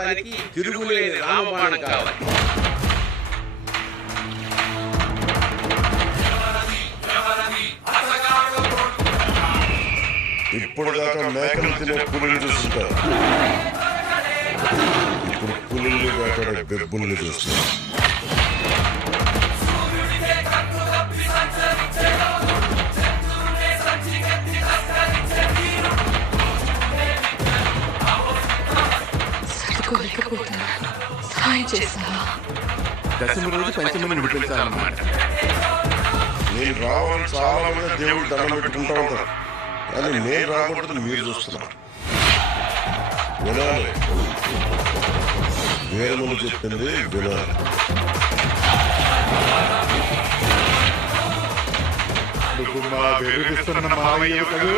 గెలవడానికి తిరుగులేని రామబాణం కావాలి. ఇప్పుడు దాకా మేకలు తినే పులులు చూస్తుంటారు, ఇప్పుడు పులులు వేటాడే బెబ్బుల్ని చూస్తారు. దశమి రోజు పంచమిని విడిపించాలన్నమాట. నేను రావాలని చాలా మంది దేవుడు దండం పెట్టుకుంటా ఉంటారు, కానీ నేను రాకూడదు మీరు చూస్తున్నారు. వినాలి, వేరములు చెప్పింది వినాలి. నువ్వు మా వెలుగిస్తున్న మావయ్య కదూ.